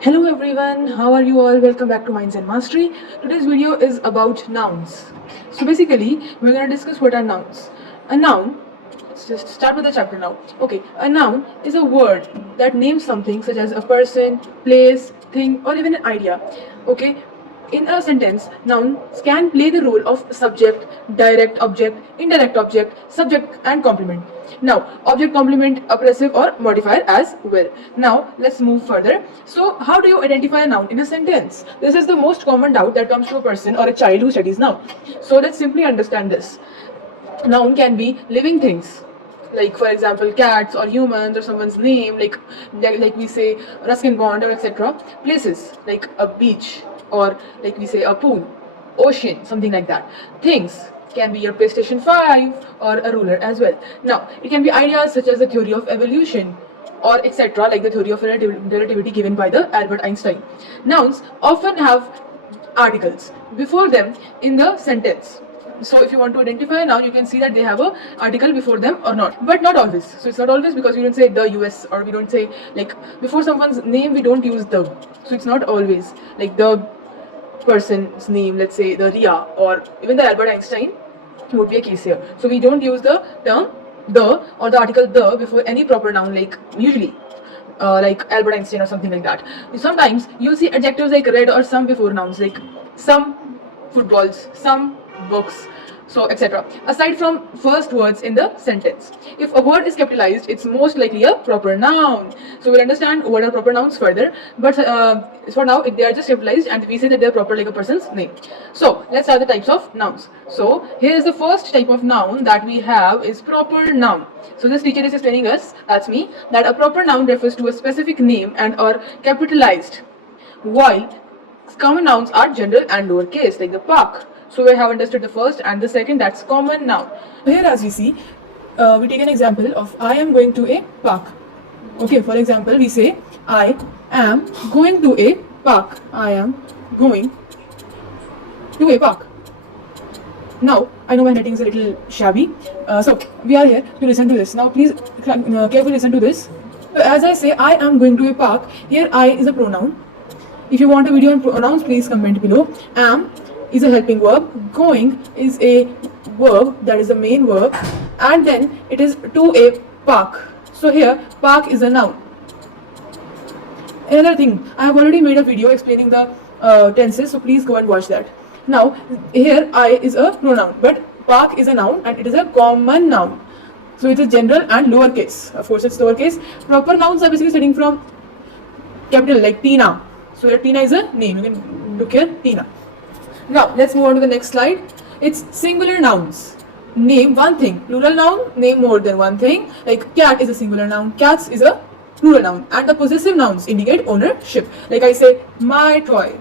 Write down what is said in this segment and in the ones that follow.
Hello everyone, how are you all? Welcome back to Minds and Mastery. Today's video is about nouns. So basically, we're going to discuss what are nouns. A noun, let's just start with the chapter now. Okay, a noun is a word that names something such as a person, place, thing, or even an idea. Okay, in a sentence, nouns can play the role of subject, direct object, indirect object, subject, and complement. Now, object, complement, oppressive, or modifier as well. Now, let's move further. So, how do you identify a noun in a sentence? This is the most common doubt that comes to a person or a child who studies noun. So, let's simply understand this. Noun can be living things, like for example cats or humans or someone's name, like we say Ruskin Bond or etc. Places like a beach, or like we say a pool, ocean, something like that. Things can be your PlayStation 5 or a ruler as well. Now it can be ideas such as the theory of evolution or etc., like the theory of relativity given by the Albert Einstein. Nouns often have articles before them in the sentence. So if you want to identify a noun, you can see that they have a article before them or not, but not always. So it's not always, because we don't say the US, or we don't say, like, before someone's name we don't use the. So it's not always like the person's name, let's say the Ria or even the Albert Einstein would be a case here. So we don't use the term the or the article the before any proper noun, like usually like Albert Einstein or something like that. Sometimes you'll see adjectives like red or some before nouns, like some footballs, some books, so etc. Aside from first words in the sentence, if a word is capitalized, it's most likely a proper noun. So we'll understand what are proper nouns further, but for now they are just capitalized and we say that they're proper, like a person's name. So let's start the types of nouns. So here is the first type of noun that we have is proper noun. So this teacher is explaining us, that's me, that a proper noun refers to a specific name and are capitalized, while common nouns are general and lowercase, like the park. So we have understood the first and the second, that's common noun. Here as we see, we take an example of I am going to a park. Okay, for example, we say I am going to a park. I am going to a park. Now, I know my writing is a little shabby, so we are here to listen to this. Now, please carefully listen to this. So as I say, I am going to a park. Here, I is a pronoun. If you want a video on pronouns, please comment below. Am is a helping verb. Going is a verb, that is the main verb, and then it is to a park. So here, park is a noun. Another thing, I have already made a video explaining the tenses, so please go and watch that. Now, here I is a pronoun, but park is a noun and it is a common noun. So it is general and lowercase. Of course, it's lowercase. Proper nouns are basically starting from capital, like Tina. So here Tina is a name. You can look here, Tina. Now, let's move on to the next slide. It's singular nouns. Name one thing. Plural noun, name more than one thing. Like cat is a singular noun. Cats is a plural noun. And the possessive nouns indicate ownership. Like I say, my toy.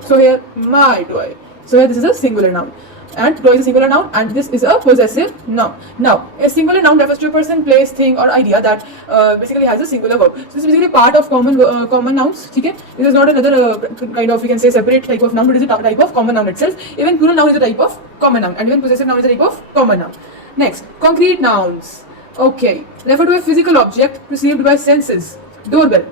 So here, my toy. So here, this is a singular noun. And toy is a singular noun, and this is a possessive noun. Now, a singular noun refers to a person, place, thing, or idea that basically has a singular verb. So this is basically part of common nouns. Okay? This is not another kind of, we can say, separate type of noun, but it is a type of common noun itself. Even plural noun is a type of common noun, and even possessive noun is a type of common noun. Next, concrete nouns. Okay, refer to a physical object perceived by senses. Doorbell.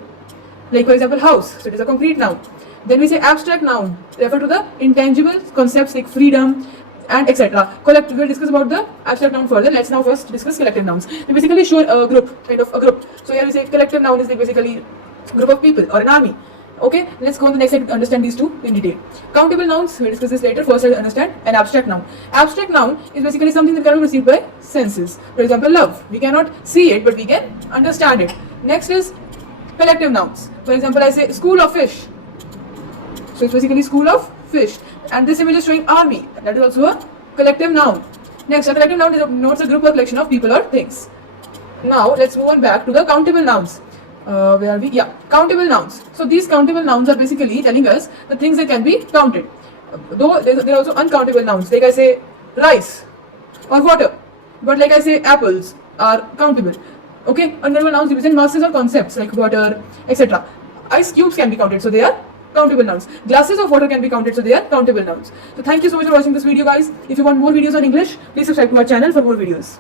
Like for example, house. So it is a concrete noun. Then we say abstract noun, refer to the intangible concepts like freedom and etc. Collective, we'll discuss about the abstract noun further. Let's now first discuss collective nouns. They basically show a group, kind of a group. So here we say collective noun is like basically group of people or an army. Okay, let's go on the next slide to understand these two in detail. Countable nouns, we'll discuss this later. First, let's understand an abstract noun. Abstract noun is basically something that cannot be perceived by senses. For example, love. We cannot see it, but we can understand it. Next is collective nouns. For example, I say school of fish. So it's basically school of fish. And this image is showing army. That is also a collective noun. Next, a collective noun denotes a group or collection of people or things. Now, let's move on back to the countable nouns. Where are we? Yeah, countable nouns. So these countable nouns are basically telling us the things that can be counted. Though there are also uncountable nouns. Like I say rice or water. But like I say apples are countable. Okay, uncountable nouns represent masses or concepts like water, etc. Ice cubes can be counted, so they are countable nouns. Glasses of water can be counted, so they are countable nouns. So thank you so much for watching this video, guys. If you want more videos on English, please subscribe to our channel for more videos.